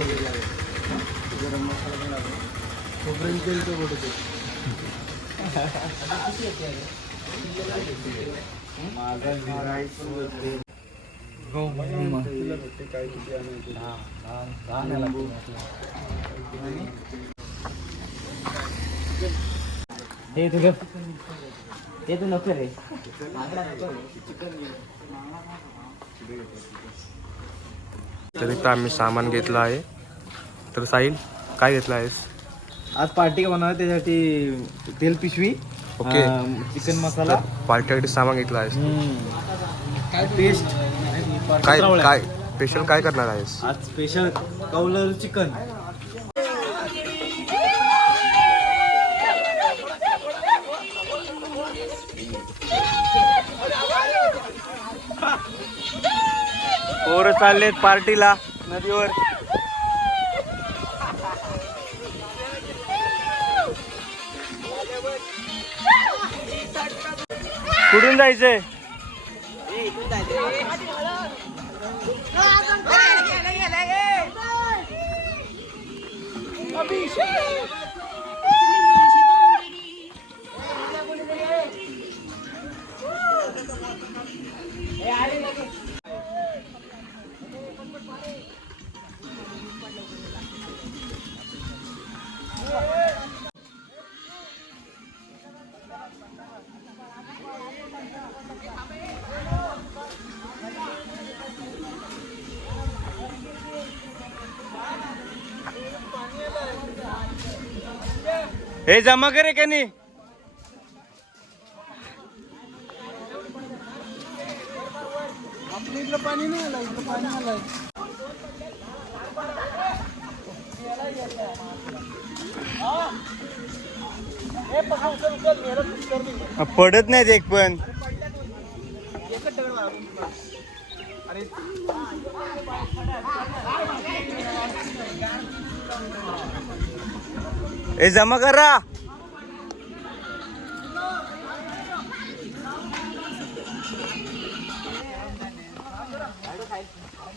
गरम मसाला पण लागतो. खोबरेल तेल तर कुठे ते माझा राईस पण भेटते. तुला भेटते काय किती आणायचे हे तुझं ते तू नको रे. तरी तर आम्ही सामान घेतलं आहे. तर साहिल काय घेतलं आहेस? आज पार्टी बनवणार त्यासाठी तेल पिशवी, ओके. चिकन मसाला, पार्टीसाठी सामान घेतलं आहेस. काय पेस्ट, काय काय स्पेशल काय करणार आहेस? आज स्पेशल कौलर चिकन. पोरं चाललेत पार्टीला नदीवर. कुठून जायचंय? हे जमा करे का नाही? आपल्या इकडं पाणी नाही आलं. इकडं पाणी आलंय. पडत नाहीत एक पण. हे जमा करा.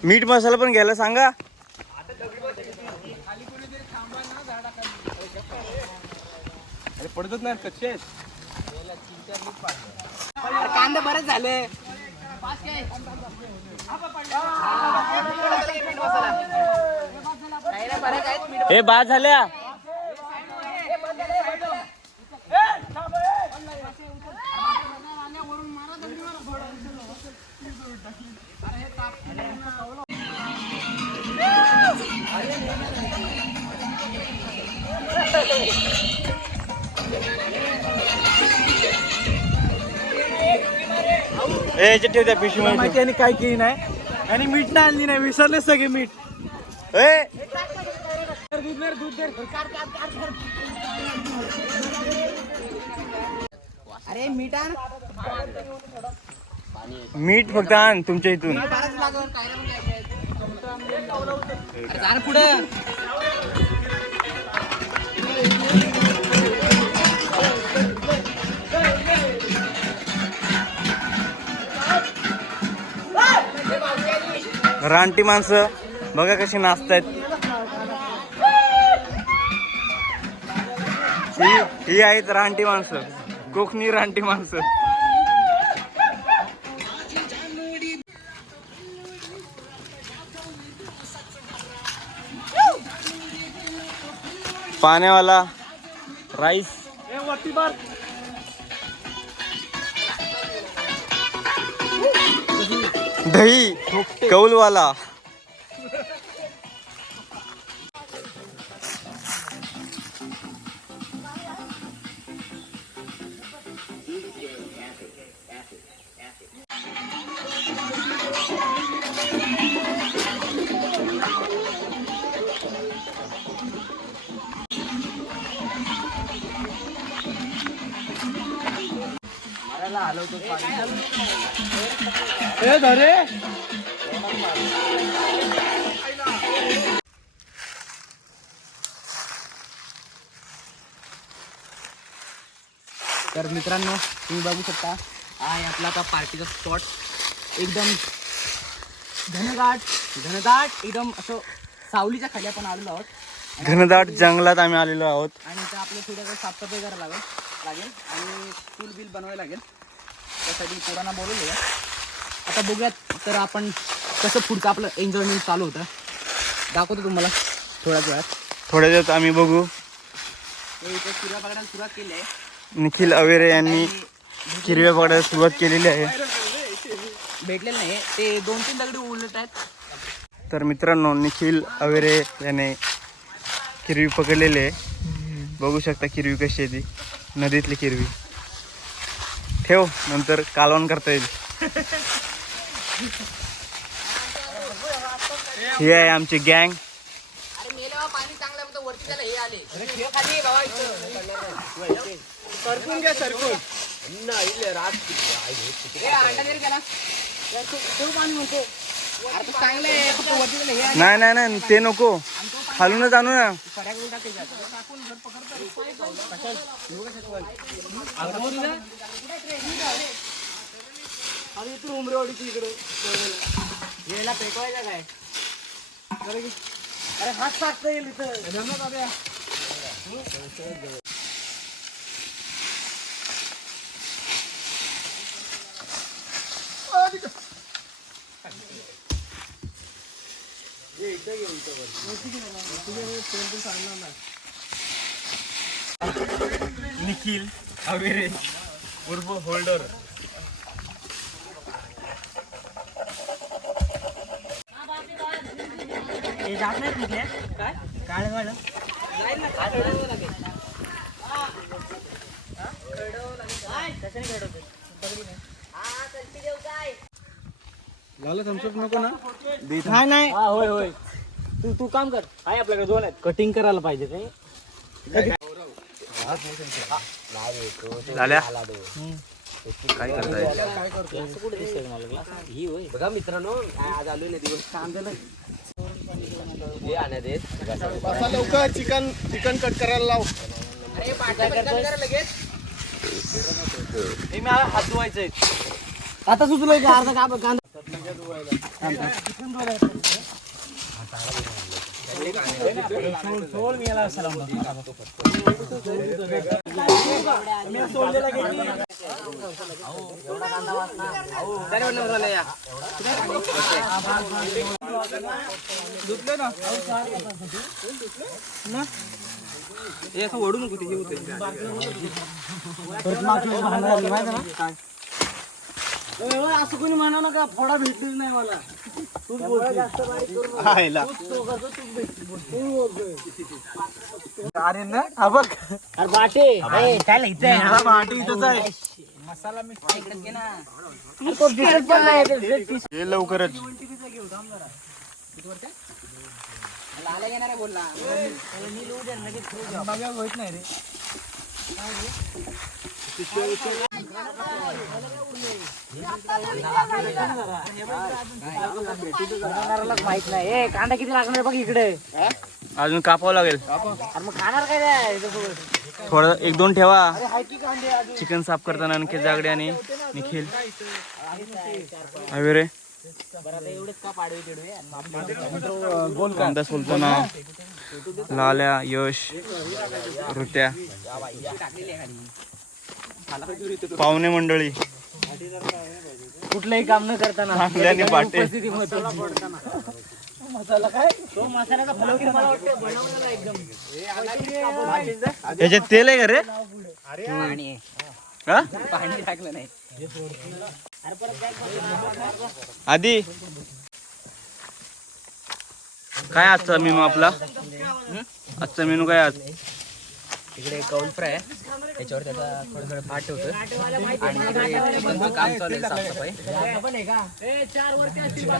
मीठ मसाला पण घ्यायला सांगा. पडतच नाही कच्चे आहेत. कांदे बरेच झाले. हे बाद झाल्या. याच्यात ठेव त्या पिशवी माहिती आणि काय केली नाही आणि मीठ नाही आणली नाही. विसरले सगळे मीठ. अरे मीठ आण. मीठ फक्त आण तुमच्या इथून. पुढे रानटी माणसं बघा कशी नाचतायत. ही आहेत रानटी माणसं, कोकणी रानटी माणसं. पाण्यावाला राईस, दही, कौलवाला. ए धरे. तर मित्रांनो तुम्ही बघू शकता हा आहे आपला आता पार्टीचा स्पॉट. एकदम घनदाट एकदम असं सावलीच्या खाली आपण आलेलो आहोत. घनदाट जंगलात आम्ही आलेलो आहोत. आणि इथं आपल्याला थोड्या साफसफाई करायला लागेल आणि पूल बिल बनवायला लागेल. त्यासाठी पोरांना बोलवलं आहे. आता बघूयात तर आपण कसं पुढचं आपलं एन्जॉयमेंट चालू होतं. दाखवतो तुम्हाला थोड्याच वेळात. थोड्या दिवस आम्ही बघू. इथे किरव्या पकडायला सुरुवात केली आहे. निखिल अवेरे यांनी किरव्या पकडायला सुरुवात केलेली आहे. भेटलेलं नाही ते 2-3 दगडी उलट आहेत. तर मित्रांनो, निखिल अवेरे याने किरवी पकडलेली आहे. बघू शकता किरवी कशी आहे ती, नदीतली किरवी. ठेव, नंतर कालवण करता येईल. ही आहे आमची गँग. अरे मेल्यावर पाणी चांगलं होतं वरती त्याला हे आले. अरे खाली बाबा इथं. सरकून घ्या सरकून. नाही रात. ए अंडा जरी गेला. तो पाणी म्हणतो. अरे तो चांगलं आहे फक्त वरती त्याला हे आले. नाही नाही नाही ते नको, खालूनच आणू ना. सऱ्याकडून टाकायचं. टाकून घर पकडतो. आणि इथून उमरेवाडीची इकडे यायला पेटवायचा काय. अरे हात टाकता येईल इथं. निखिल अवेरे उर्फ होल्डर. हे जात नाही कुठले काय काळ काळ जाईल ना काय खेळावं लागेल. नाही नाही होय होय तू काम कर. आहे आपल्याकडे 2 आहेत. कटिंग करायला पाहिजे ते. झाल्या काय करताय? बघा मित्रांनो आज आलोय ना दिवस काम झालं. लवकर चिकन कट करायला लाव. अरे लगेच हे मी हात धुवायचंय आता सुचलोय की अर्धा काप कांदा सोड मी याला सलाम सोडलेला गेली. एवढा कांदा वाचना तरी म्हणलं झालं या दुधले ना हे असं ओढू नको तिथे होते असं कोणी म्हणा ना का फोडा भेटलीच नाही मला. तूच अरे ना हा बघ अरे बाटे त्याला इथं बाटे इथंच आहे. मसाला मीठ इकडेच घे ना. तो दिसत पण नाही हे लवकरच लाला येणार आहे बोलला नील उद्या लगेच बघा होत नाही रे. माहित नाही कांदा किती लागणार बघ इकडे. अजून कापावं लागेल. अरे मग खाणार काय थोडं 1-2 ठेवा. चिकन साफ करताना आणखी जागडे आणि निखिल अवेरे कांदा सोलताना लाल्या यश ऋत्या पाहुणे मंडळी कुठलंही काम न करताना बाटे मसाला काय तो मसाल्याचा फलवडी मला वाटतं बनवलेला एकदम. याच्यात तेल आहे का रे? पाणी हा पाणी टाकलं नाही. आधी काय आजचा मेनू आपला? आजचा मेनू काय आज? इकडे कौल फ्राय त्याच्यावर त्याचा थोडं पाठ होतं आणि इकडे चिकनचं काम चालू आहे साफसफाई.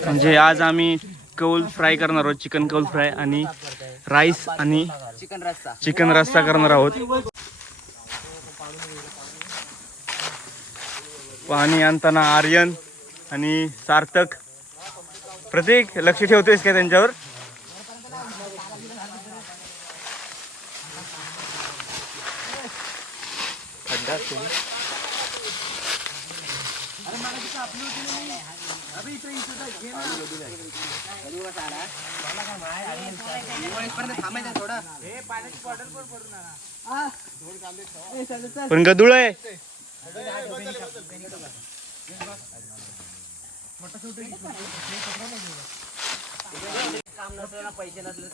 म्हणजे आज आम्ही कौल फ्राय करणार आहोत. चिकन कौल फ्राय आणि राईस आणि चिकन रस्सा करणार आहोत. पाणी आणताना आर्यन आणि सार्थक. प्रतीक लक्ष ठेवतोयस का त्यांच्यावर? पण गदुळ आहे. पैसे नसले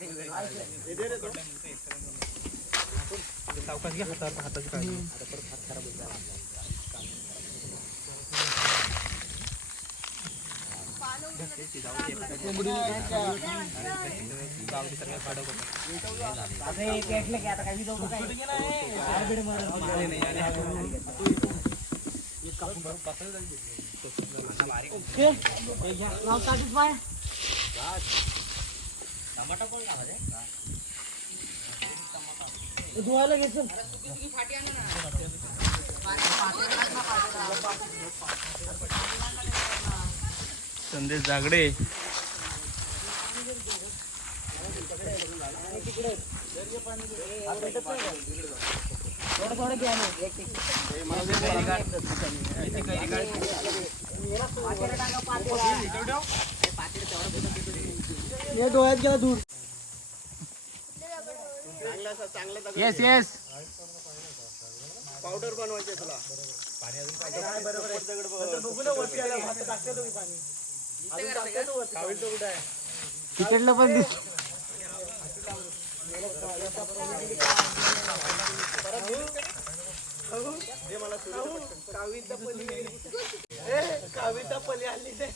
धुवायला घ्यायचं. संदेश जागडे. डोळ्यात गेला दूर. येस येस पावडर बनवायची तुला. तिकडलं पण दिस. काविता पली आली ते.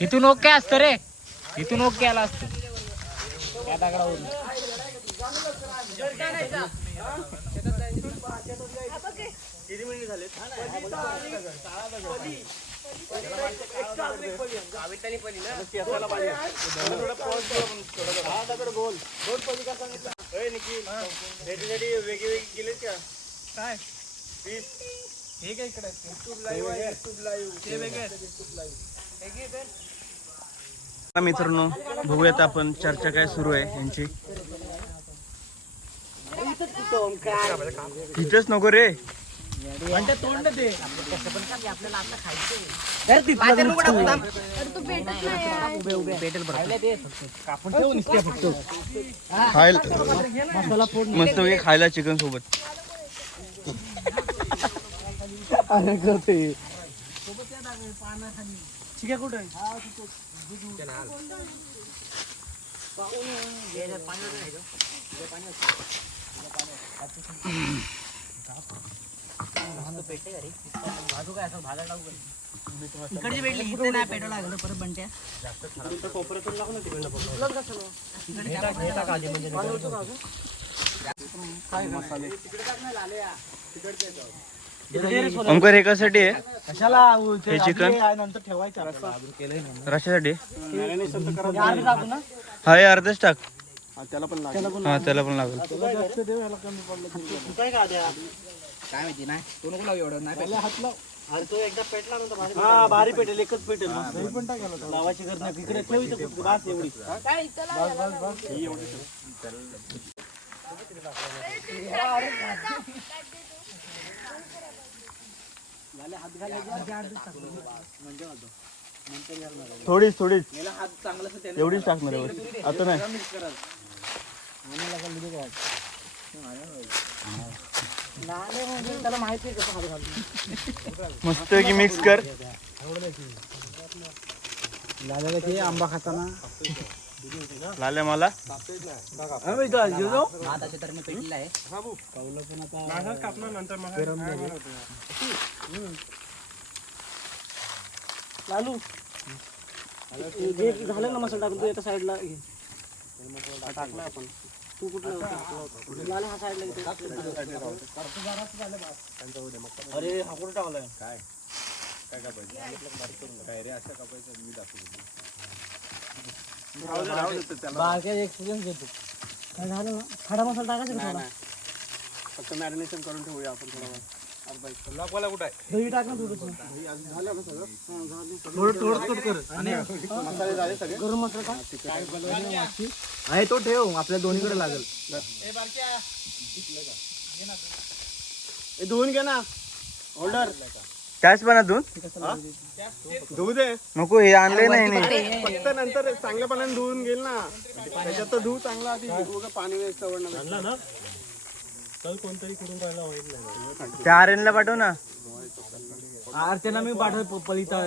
इथून ओके असतं रे. इथून ओके आला असतं त्या दगडावरून. किती मिनिट झाले? वेगवेगळे गेले का काय? हे काय इकडे युट्यूब लाईव्ह. मित्रांनो बघूयात आपण चर्चा काय सुरू आहे यांची. इथंच नको रे. तोंड ते आपल्याला आता खायचं. मस्त खायला चिकन सोबत. ठीक आहे कुठे इकडची भेटली इथे नाही पेट्रोल लागलं परत बनत्या. ओमकार हे कशासाठी आहे? कशाला हे चिकन नंतर ठेवायचं रशासाठी. ना. हा हे अर्धच टाक. त्याला पण हा त्याला पण लागेल. काय माहिती नाही तो नको लावू एवढं नाही. हात लाव. अरे तो एकदा पेटला नंतर हा भारी पेटेल. एकच पेटेल पण टाकायला लावायची गरज नाही. इकडे ठेव इथं बस एवढी. थोडीच हात चांगला एवढीच टाकणार आहे आता नाही. त्याला माहिती आहे कसं हात घालतो. मस्त की मिक्स कर. आंबा खाताना लाल्या मला पेटलेला आहे. लालू झालं ना मसाला टाकून तू एका साईडला टाकला आपण. तू कुठला लाल हा साईडला. अरे हा कुठं टाकलाय काय एक्सपिरियन्स घेतो. काय झालं ना, खडा मसाला टाकायचा का थोडा? फक्त मॅरिनेशन करून ठेवूया आपण थोडा दही टाक ना थोडंसं. मसाले झाले सगळे. गरम मसाला टाक. आहे तो ठेव, आपल्या दोन्हीकडे लागेल. धुवून घे ना ऑर्डर. त्याच पण धुवू दे नको, हे आणले नाही. फक्त नंतर चांगल्या पाण्याने धुवून घेईल ना, त्याच्यात तर धुवू चांगला आधी. पाणी वेस्ट आवडणार कोणतरी करून राहिला होईल त्या आर्यनला पाठव ना. अर्चना मी पाठव पलिता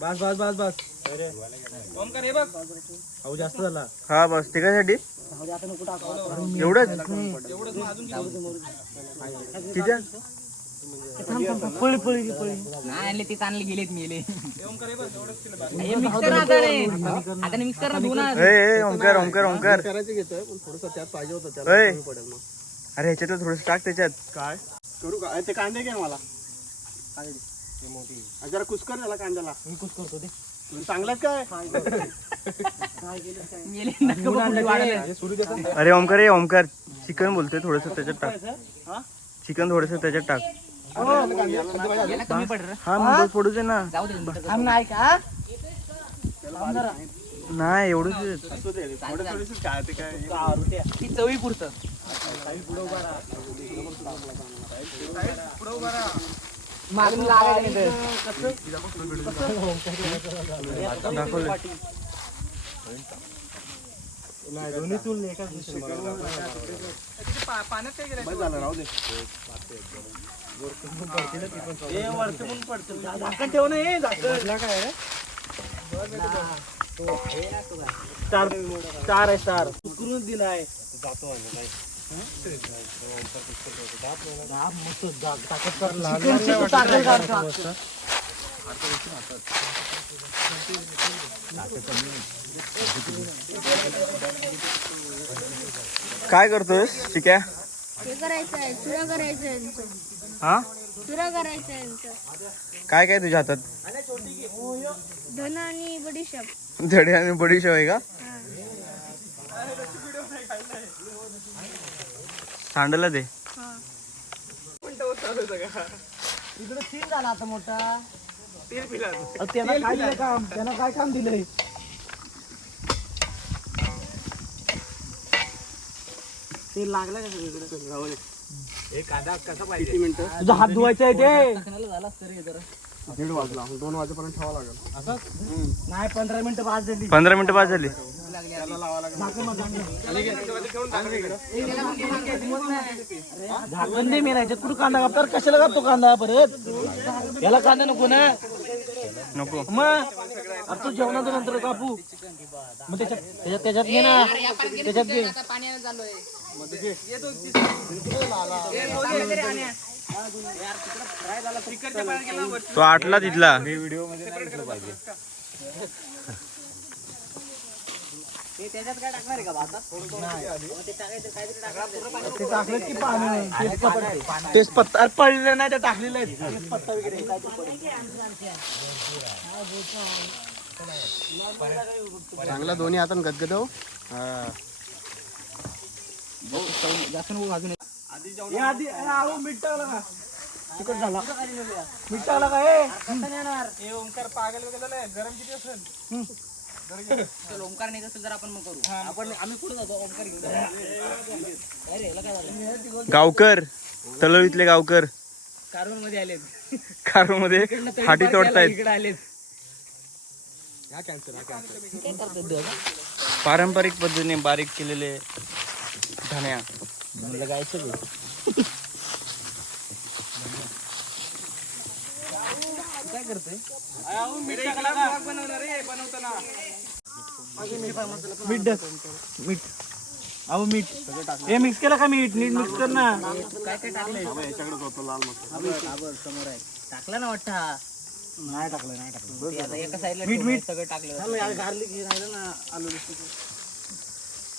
बस बस बस बस. अहो जास्त झाला. हा बस तिच्यासाठी एवढंच किती. पळी पळी पळी नाही आणले ते चांगले गेलेत मेले. मिक्सर आता मिक्सर ना धुणार. ओंकार ओंकार ओंकार करायचं घेतोय पण थोडंसं त्यात पाहिजे होतं ए. त्याला पडेल मग. अरे ह्याच्यातलं थोडस टाक त्याच्यात. काय करू का ते कांदे घे मला. जरा कुस्कर झाला कांद्याला. मी कुस करतो ते चांगलाच काय. मेले नका बघू वाढलं. अरे ओंकार ये ओंकार, चिकन बोलतोय थोडस त्याच्यात टाक. चिकन थोडस त्याच्यात टाक. याला कमी पडलं. हा मग पडू दे ना. जाऊ दे. नाही का नाही एवढंच. ती चवी पुरतं. मागून लागायचं दाखवलं. दोन्ही चूल एकाच झालं राहू दे. झाकण ठेव ना. हे झाकण काय रे. स्टार आहे स्टार उकरून दिलाय. काय करतोयस चिक्या. हे करायचं आहे, चुरा करायचं आहे यांचं. हा चुरा करायचं आहे यांचं. काय काय तुझ्या हातात. धना आणि बडीशेप. धडे आणि बडीशेप आहे का. हा. सांडला दे. हा. इकडे सीन झाला आता मोठा. त्यांना काय काम दिलंय. ते लागलं का सगळीकडे. किती मिनिटं. तुझा हात धुवायचा आहे ते. झाला तरी जरा 1:30 वाजला. 2 वाजेपर्यंत ठेवावं लागेल. नाही 15 मिनिटं बाद झाली. 15 मिनिटं बाद झाली. झाकण दे. मेला कुठं कांदा कापतात. कशाला कापतो कांदा परत. याला कांदा नको ना. नको मग आता तू जेवणाच्या नंतर कापू. मग त्याच्यात घे ना. त्याच्यात घे. आता पाण्याला चाललोय. तो आटला तिथला. त्याच्यात काय टाकणार आहे का भातात? ते टाकलं की पाणी. तेजपत्ता पडलेलं नाही. ते टाकलेलं आहे. तेजपत्ता वगैरे चांगला दोन्ही हातान गदगदव. जास्त नको भाजून. हे आधी आहो मीठ टाकलं का. तिकट झाला. मीठ टाकलं का. हे ओंकार पागल वगैरे झालंय. गरम किती असेल. चल ओमकार नाही असेल तर आपण मग करू. आम्ही कुठे जातो ओमकार घेऊन. अरे याला काय झालं. गावकर, तलवीतले गावकर कारवण मध्ये आलेत. कारो मध्ये हाटी तोडतायत. इकडे आलेत. पारंपरिक पद्धतीने बारीक केलेले धण्या. गायचं काय करतोय. मीठ मीठ. अहो मीठ हे मिक्स केलं का. मीठ नीट मिक्स कर ना. काय काय टाकलंय. समोर आहे. टाकला ना वाटतं. नाही टाकलं. नाही टाकलं. आता एका साईडला मीठ सगळं टाकलं. गार्लिक राहिलं ना. आलू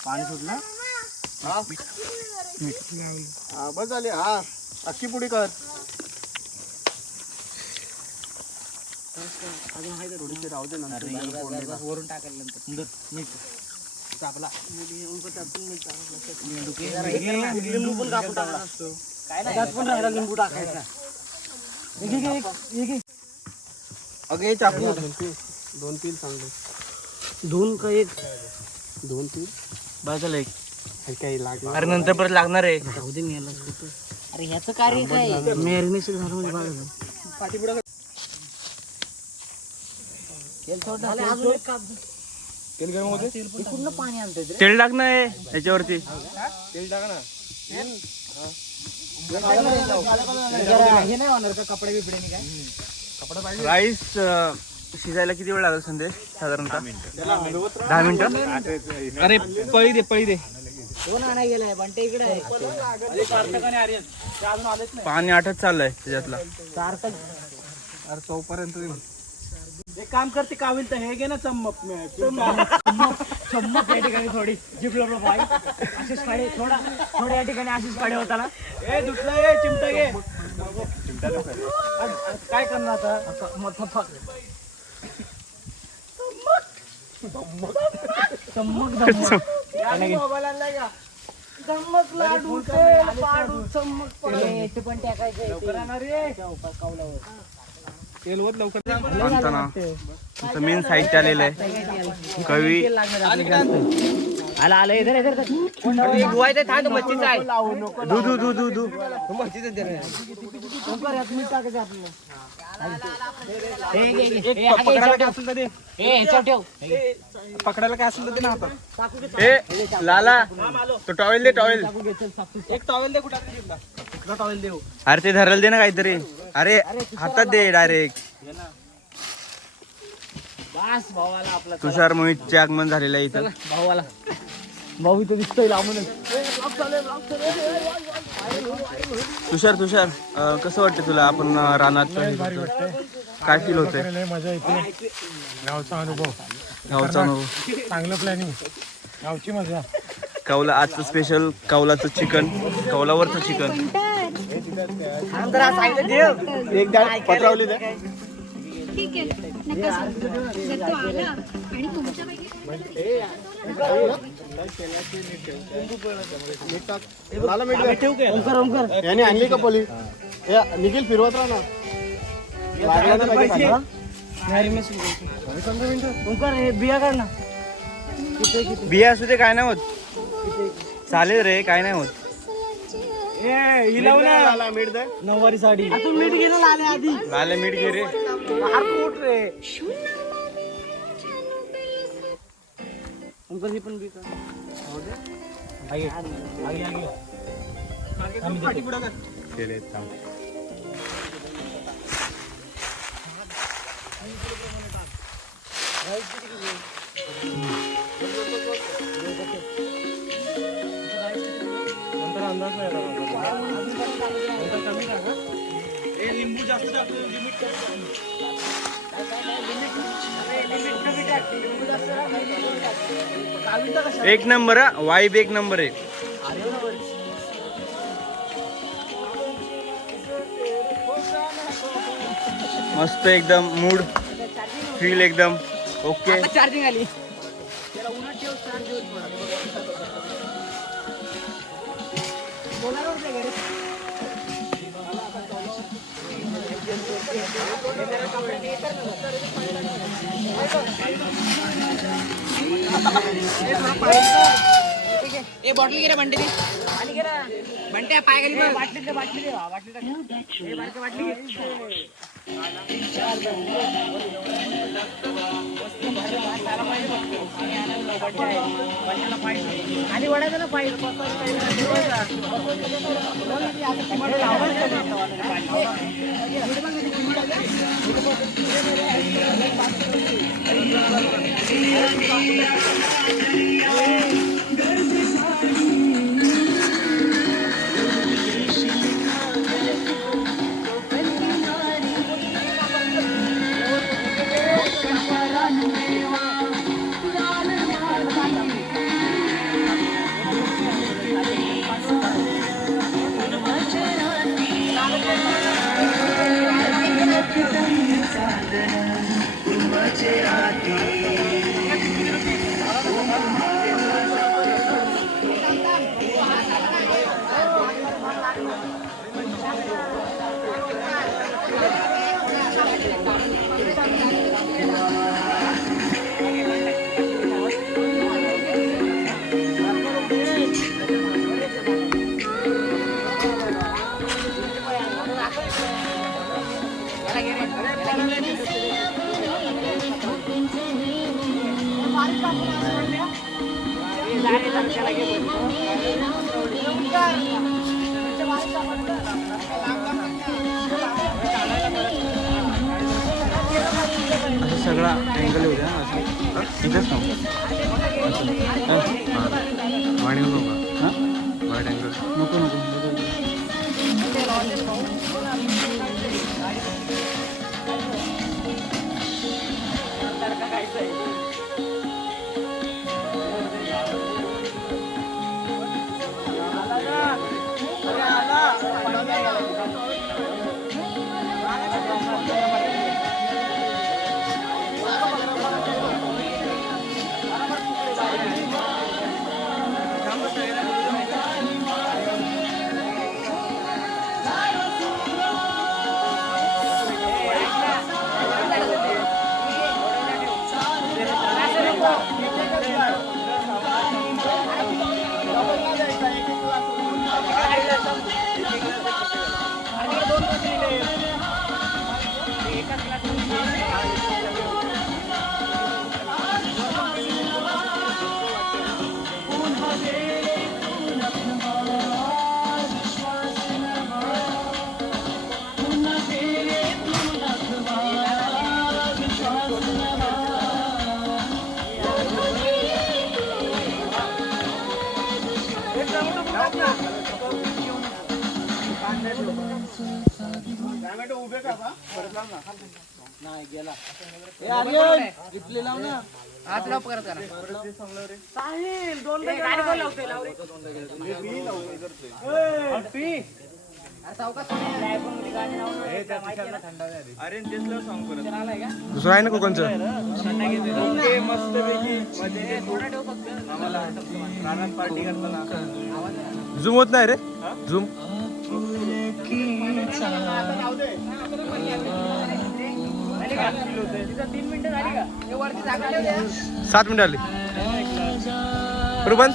पाणी सुटलं हा बस झाली. हा अख्खी पुडी कर. थोडीशी राहू दे नंतर वरून टाकायला नंतर मीठ आपला लिंबू पण कापून टाकला असतो. त्यात पण राहिला लिंबू टाकायचा. अगे चाकू 2-3 चांगले. 2 का 1? 2-3 बाजूला एक. काही लागणार. अरे नंतर परत लागणार आहे. राहू दे मेला. अरे ह्याचं कार्य काय मॅरिनेशन झालं म्हणजे बघा. तेल गरम होते. पूर्ण पाणी आणतोय रे. तेल टाक ना याच्यावरती. तेल टाका ना. हे नाही होणार का कपडे बिपडे काय राईस शिजायला किती वेळ लागेल संदेश? साधारणतः 10 मिनिटं. अरे पळी दे. कोण आणाय गेलाय बंटे इकडे आहे. पाणी आटत चाललंय त्याच्यातला. अरे तोपर्यंत एक काम करते काविल तर हे घे ना चम्मक चम्मक या ठिकाणी थोडी जिपलो पाय अशीच काढे थोडा या ठिकाणी अशीच काढे होता ना. ए दुसला ये चिमटा घे. काय करणार आता? चम्मक लाडू तेल पाडू चम्मक पण टाकायचं तेलवत लवकर म्हणताना तुमचं मेन साहित्य आलेलं आहे. कवी आला इधर धुवायचं थांब मच्छीचं आहे. दू मच्छीचं दे रे. पकडायला काय असेल तर दे. पकडायला काय असेल तर दे ना हातात. ए लाला तो टॉवेल दे. एक टॉवेल दे. कुठला टॉवेल देऊ? अरे ते धरायला दे ना काहीतरी. अरे हातात दे डायरेक्ट. बस भावाला आपला तुषार मोहितचे आगमन झालेलं आहे इथं. भाऊ इथं दिसतोय लांबूनच. तुषार कसं वाटतं तुला? आपण रानात काय फील होतंय? मजा येते. गावचा अनुभव. चांगलं प्लॅनिंग. गावची मजा. कौला आजचं स्पेशल कौलाचं चिकन. कौलावरचं चिकन. एक डाळ पत्रावली दे. ठीक आहे नका सांगू. जर तो आला आणि तुमच्यापैकी याने आणली का पोली? निखिल फिरवत राहा ना. लागला ना पाहिजे. बिया काढ ना. बिया असू दे काय नाही होत. चालेल रे काय नाही होत. हिलावला मीठ दे. नऊवारी साडी तू मीठ गेलं आले आधी. लाले मीठ घे रे. ही पण बी लिंबू जास्त टाकतो. लिमिट एक नंबर हा. वाईब एक नंबर आहे. मस्त एकदम मूड फील एकदम ओके. चार्जिंग आली. ए बॉटल घे रे बंटे दे. आणि घे ना बंटे पाय खाली बाटली दे. बाटली टाक. ए बाटली घे. आणि वडायचं ना पाहिजे. असं सगळा अँगल होऊ द्या ना इथेच थांब वाढ नको का हां वाईट अँगल नको नको नको हात लाव परत करा. गाडी कोण लावतोय? लाव रे. अरे सावकाश सोड. iPhone मध्ये गाडी लावून माहिती आहे ना? अरे तेच सांग परत दुसरं आहे ना कोकणचं मस्त पैकी आम्हाला रानात पार्टी करताना झूम होत नाही रे झूम तिथं 3 मिनिटं झाली का? हे वरती जागा ठेव द्या. 7 मिनिटं आली बरोबर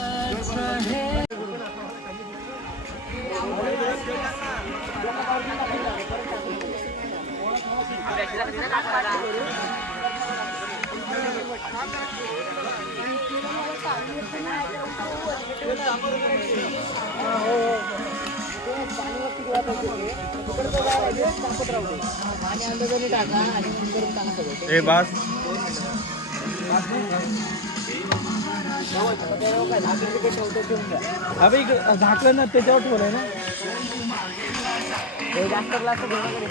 ए बास अबे झाकलं ना त्याच्यावर ठेवलंय ना जास्त ग्लास घेऊन वगैरे.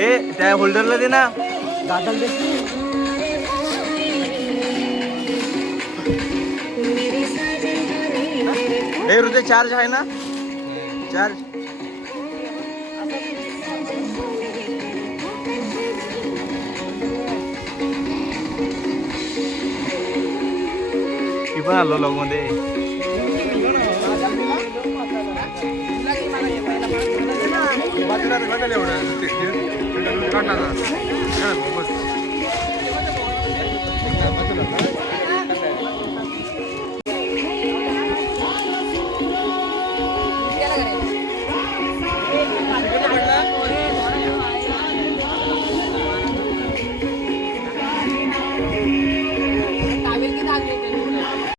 ए त्या होल्डरला दे ना ए हृदय चार्ज आहे ना चार्ज ती पण आलो लॉग मध्ये एवढं